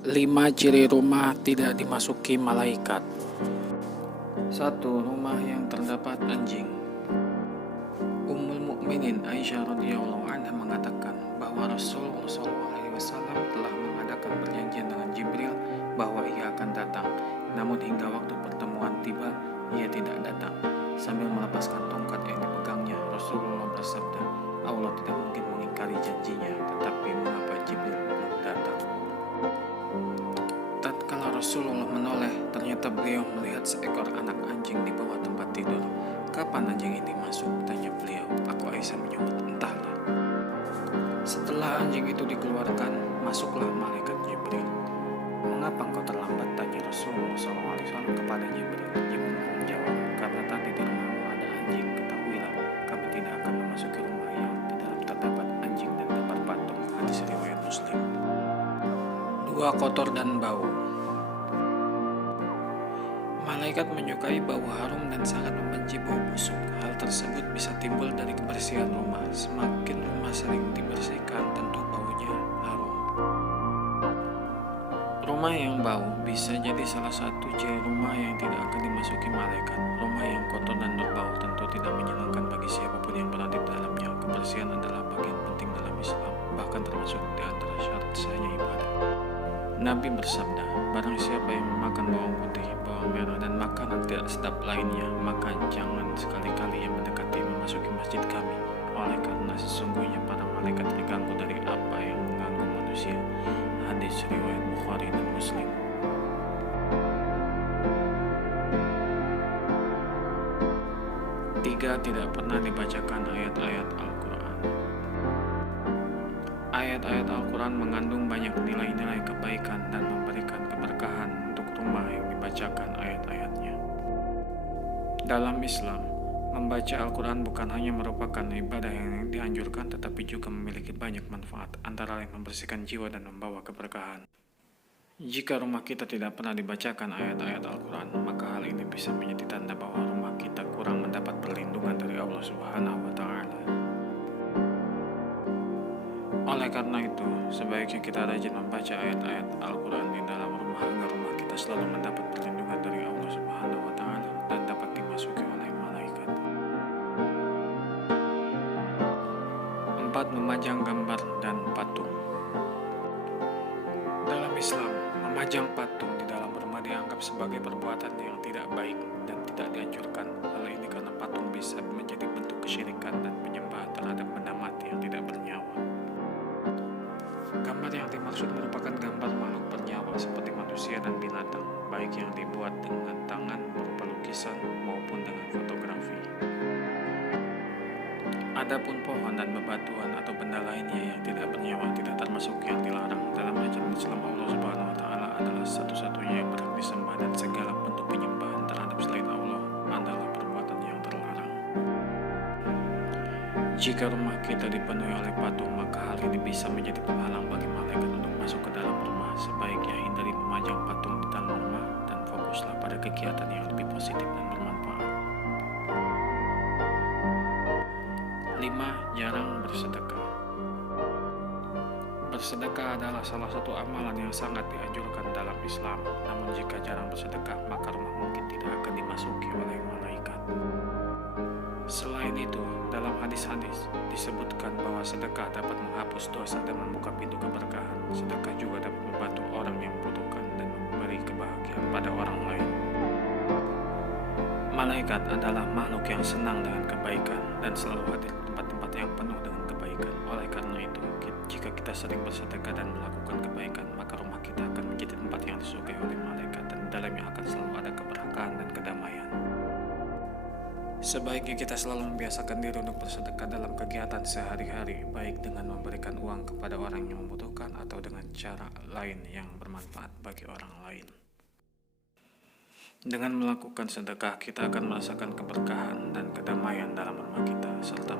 5 ciri rumah tidak dimasuki malaikat. 1. Rumah yang terdapat anjing. Ummul Mukminin Aisyah radhiyallahu anha mengatakan bahwa Rasulullah SAW telah mengadakan perjanjian dengan Jibril bahwa ia akan datang. Namun hingga waktu pertemuan tiba, ia tidak datang. Sambil melepaskan tongkat yang dipegangnya, Rasulullah bersabda, Allah tidak mungkin mengingkari janjinya, tetapi mengapa Jibril belum datang? Tatkala Rasulullah menoleh, ternyata beliau melihat seekor anak anjing di bawah tempat tidur. Kapan anjing ini masuk? Tanya beliau. Aku Aisyah menjawab, entahlah. Setelah anjing itu dikeluarkan, masuklah malaikat Jibril. Mengapa engkau terlambat? Tanya Rasulullah SAW kepada Jibril. Jibril menjawab, karena tadi di rumahmu ada anjing. Ketahuilah, kami tidak akan memasuki rumah yang di dalam terdapat anjing dan gambar patung. Hadis riwayat Muslim. 2. Kotor dan bau. Malaikat menyukai bau harum dan sangat membenci bau busuk. Hal tersebut bisa timbul dari kebersihan rumah. Semakin rumah sering dibersihkan, tentu baunya harum. Rumah yang bau bisa jadi salah satu ciri rumah yang tidak akan dimasuki malaikat. Rumah yang kotor dan berbau tentu tidak menyenangkan bagi siapapun yang berada di dalamnya. Kebersihan adalah bagian penting dalam Islam, bahkan termasuk di antara syarat sahnya ibadah. Nabi bersabda, barang siapa yang memakan bawang putih, bawang merah, dan makanan tidak sedap lainnya, maka jangan sekali-kali yang mendekati memasuki masjid kami. Oleh karena sesungguhnya para malaikat terganggu dari apa yang mengganggu manusia. Hadis riwayat Bukhari dan Muslim. 3. Tidak pernah dibacakan ayat-ayat Al-Quran. Ayat-ayat Al-Quran mengandung banyak nilai-nilai kebaikan dan memberikan keberkahan untuk rumah yang dibacakan ayat-ayatnya. Dalam Islam, membaca Al-Quran bukan hanya merupakan ibadah yang dianjurkan, tetapi juga memiliki banyak manfaat, antara lain membersihkan jiwa dan membawa keberkahan. Jika rumah kita tidak pernah dibacakan ayat-ayat Al-Quran, maka hal ini bisa menjadi tanda bahwa rumah kita kurang mendapat perlindungan dari Allah Subhanahu wa Ta'ala. Oleh karena itu, sebaiknya kita rajin membaca ayat-ayat Al-Quran di dalam rumah agar rumah kita selalu mendapat perlindungan dari Allah Subhanahu wa Ta'ala dan dapat dimasuki oleh malaikat. 4. Memajang gambar dan patung. Dalam Islam, memajang patung di dalam rumah dianggap sebagai perbuatan yang tidak baik dan tidak dianjurkan. Hal ini karena patung bisa menjadi bentuk kesyirikan dan penyembahan terhadap benda mati yang tidak bernyawa. Gambar yang dimaksud merupakan gambar makhluk bernyawa seperti manusia dan binatang, baik yang dibuat dengan tangan berupa lukisan maupun dengan fotografi. Adapun pohon dan bebatuan atau benda lainnya yang tidak bernyawa tidak termasuk yang dilarang. Dalam ajaran Islam, Allah Subhanahu wa Ta'ala adalah satu-satunya yang berhak disembah dan segala bentuk penyembahan terhadap selain Allah adalah perbuatan yang terlarang. Jika rumah kita dipenuhi oleh patung, maka hal ini bisa menjadi penghalang bagi malaikat untuk masuk ke dalam rumah. Sebaiknya hindari memajang patung di dalam rumah dan fokuslah pada kegiatan yang lebih positif dan bermanfaat. 5. Jarang bersedekah. Bersedekah adalah salah satu amalan yang sangat dianjurkan dalam Islam. Namun jika jarang bersedekah, maka rumah mungkin tidak akan dimasuki oleh malaikat. Selain itu, dalam hadis-hadis disebutkan bahwa sedekah dapat menghapus dosa dan membuka pintu keberkahan. Sedekah juga dapat membantu orang yang membutuhkan dan memberi kebahagiaan pada orang lain. Malaikat adalah makhluk yang senang dengan kebaikan dan selalu hadir di tempat-tempat yang penuh dengan kebaikan. Oleh karena itu, jika kita sering bersedekah dan melakukan kebaikan, maka rumah kita akan menjadi tempat yang disukai oleh malaikat dan di dalamnya akan selalu ada keberkahan dan kedamaian. Sebaiknya kita selalu membiasakan diri untuk bersedekah dalam kegiatan sehari-hari, baik dengan memberikan uang kepada orang yang membutuhkan atau dengan cara lain yang bermanfaat bagi orang lain. Dengan melakukan sedekah, kita akan merasakan keberkahan dan kedamaian dalam rumah kita, serta